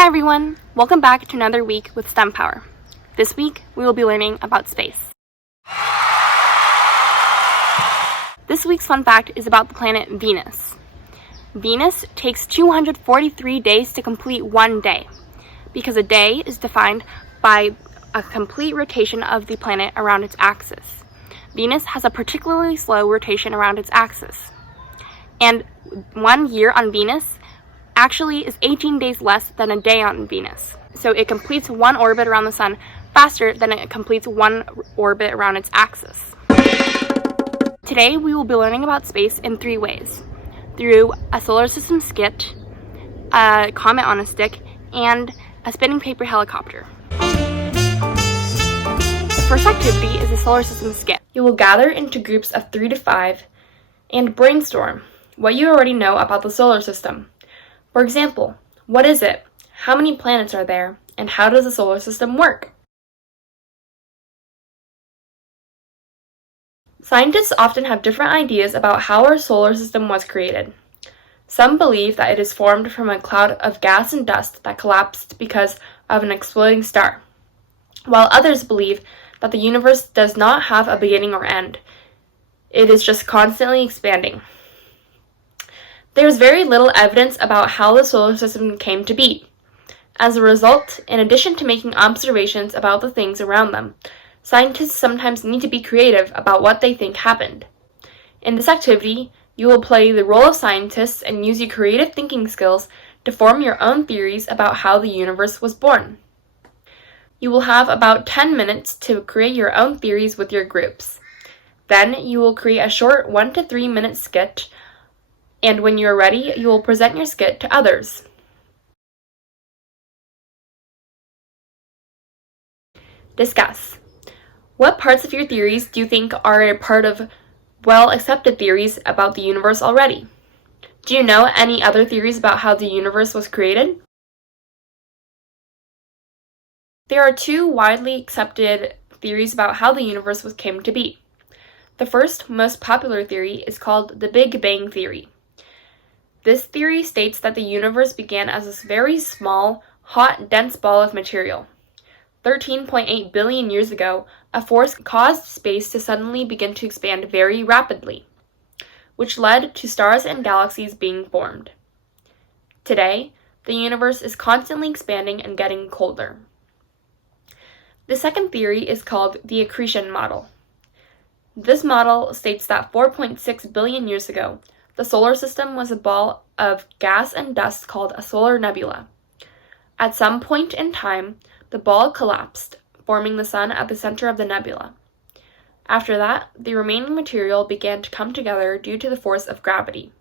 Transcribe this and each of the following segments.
Hi everyone! Welcome back to another week with STEMPower. This week, we will be learning about space. This week's fun fact is about the planet Venus. Venus takes 243 days to complete one day, because a day is defined by a complete rotation of the planet around its axis. Venus has a particularly slow rotation around its axis. And 1 year on Venus actually is 18 days less than a day on Venus. So it completes one orbit around the sun faster than it completes one orbit around its axis. Today we will be learning about space in 3 ways: through a solar system SKIT, a comet on a stick, and a spinning paper helicopter. The first activity is a solar system SKIT. You will gather into groups of 3 to 5 and brainstorm what you already know about the solar system. For example, what is it? How many planets are there? And how does the solar system work? Scientists often have different ideas about how our solar system was created. Some believe that it is formed from a cloud of gas and dust that collapsed because of an exploding star, while others believe that the universe does not have a beginning or end. It is just constantly expanding. There is very little evidence about how the solar system came to be. As a result, in addition to making observations about the things around them, scientists sometimes need to be creative about what they think happened. In this activity, you will play the role of scientists and use your creative thinking skills to form your own theories about how the universe was born. You will have about 10 minutes to create your own theories with your groups. Then you will create a short 1 to 3 minute skit, and when you are ready, you will present your skit to others. Discuss. What parts of your theories do you think are a part of well-accepted theories about the universe already? Do you know any other theories about how the universe was created? There are 2 widely accepted theories about how the universe came to be. The first, most popular theory is called the Big Bang Theory. This theory states that the universe began as a very small, hot, dense ball of material. 13.8 billion years ago, a force caused space to suddenly begin to expand very rapidly, which led to stars and galaxies being formed. Today, the universe is constantly expanding and getting colder. The second theory is called the accretion model. This model states that 4.6 billion years ago, the solar system was a ball of gas and dust called a solar nebula. At some point in time, the ball collapsed, forming the sun at the center of the nebula. After that, the remaining material began to come together due to the force of gravity.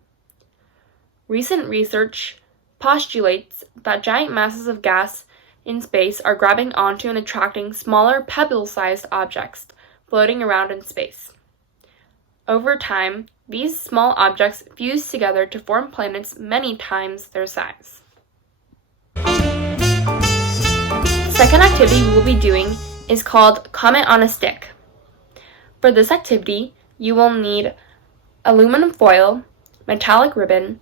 Recent research postulates that giant masses of gas in space are grabbing onto and attracting smaller pebble-sized objects floating around in space. Over time, these small objects fuse together to form planets many times their size. The second activity we will be doing is called Comet on a Stick. For this activity, you will need aluminum foil, metallic ribbon,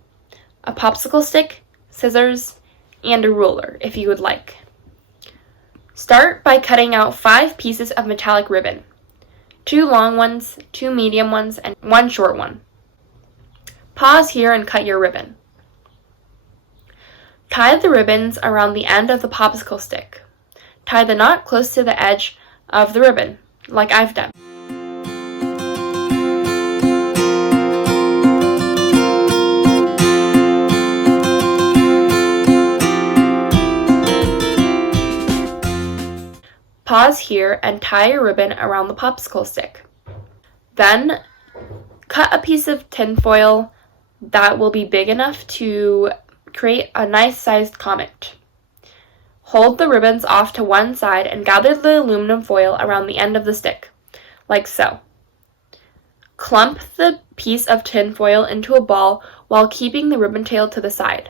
a popsicle stick, scissors, and a ruler if you would like. Start by cutting out 5 pieces of metallic ribbon. 2 long ones, 2 medium ones, and 1 short one. Pause here and cut your ribbon. Tie the ribbons around the end of the popsicle stick. Tie the knot close to the edge of the ribbon, like I've done. Pause here and tie your ribbon around the popsicle stick. Then, cut a piece of tin foil that will be big enough to create a nice sized comet. Hold the ribbons off to one side and gather the aluminum foil around the end of the stick, like so. Clump the piece of tin foil into a ball while keeping the ribbon tail to the side.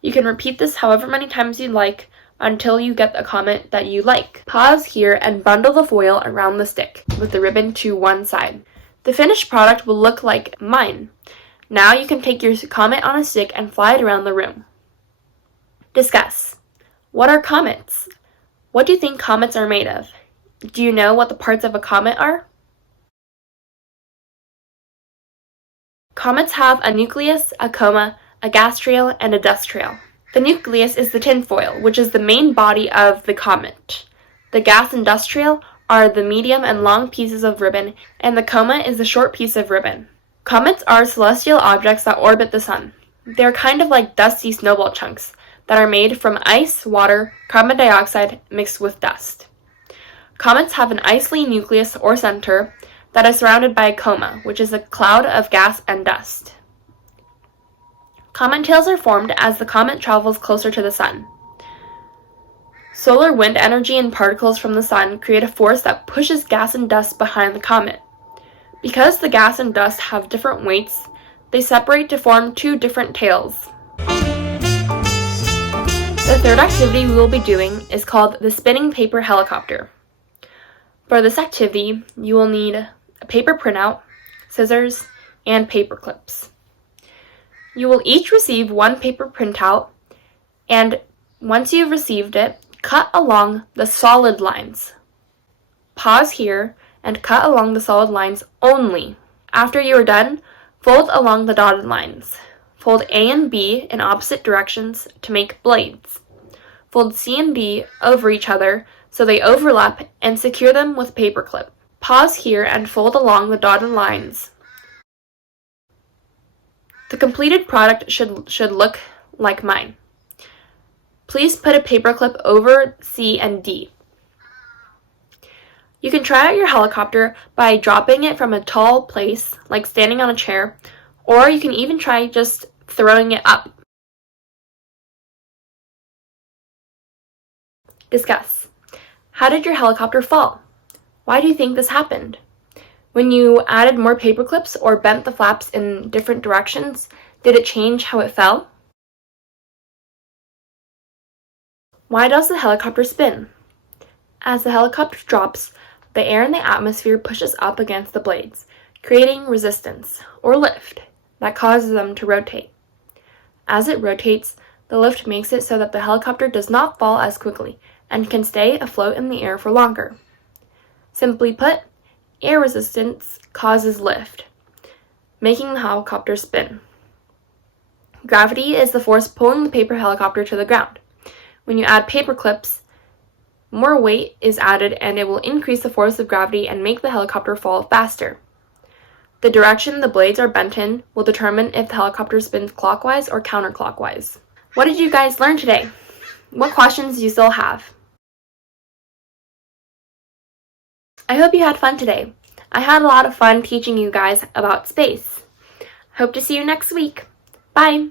You can repeat this however many times you like until you get a comet that you like. Pause here and bundle the foil around the stick with the ribbon to one side. The finished product will look like mine. Now you can take your comet on a stick and fly it around the room. Discuss. What are comets? What do you think comets are made of? Do you know what the parts of a comet are? Comets have a nucleus, a coma, a gas trail, and a dust trail. The nucleus is the tinfoil, which is the main body of the comet. The gas and dust trail are the medium and long pieces of ribbon, and the coma is the short piece of ribbon. Comets are celestial objects that orbit the sun. They are kind of like dusty snowball chunks that are made from ice, water, carbon dioxide mixed with dust. Comets have an icy nucleus or center that is surrounded by a coma, which is a cloud of gas and dust. Comet tails are formed as the comet travels closer to the sun. Solar wind energy and particles from the sun create a force that pushes gas and dust behind the comet. Because the gas and dust have different weights, they separate to form two different tails. The third activity we will be doing is called the spinning paper helicopter. For this activity, you will need a paper printout, scissors, and paper clips. You will each receive one paper printout, and once you've received it, cut along the solid lines. Pause here and cut along the solid lines only. After you are done, fold along the dotted lines. Fold A and B in opposite directions to make blades. Fold C and D over each other so they overlap and secure them with a paper clip. Pause here and fold along the dotted lines. The completed product should look like mine. Please put a paper clip over C and D. You can try out your helicopter by dropping it from a tall place, like standing on a chair, or you can even try just throwing it up. Discuss. How did your helicopter fall? Why do you think this happened? When you added more paper clips or bent the flaps in different directions, did it change how it fell? Why does the helicopter spin? As the helicopter drops, the air in the atmosphere pushes up against the blades, creating resistance, or lift, that causes them to rotate. As it rotates, the lift makes it so that the helicopter does not fall as quickly and can stay afloat in the air for longer. Simply put, air resistance causes lift, making the helicopter spin. Gravity is the force pulling the paper helicopter to the ground. When you add paper clips, more weight is added and it will increase the force of gravity and make the helicopter fall faster. The direction the blades are bent in will determine if the helicopter spins clockwise or counterclockwise. What did you guys learn today? What questions do you still have? I hope you had fun today. I had a lot of fun teaching you guys about space. Hope to see you next week. Bye!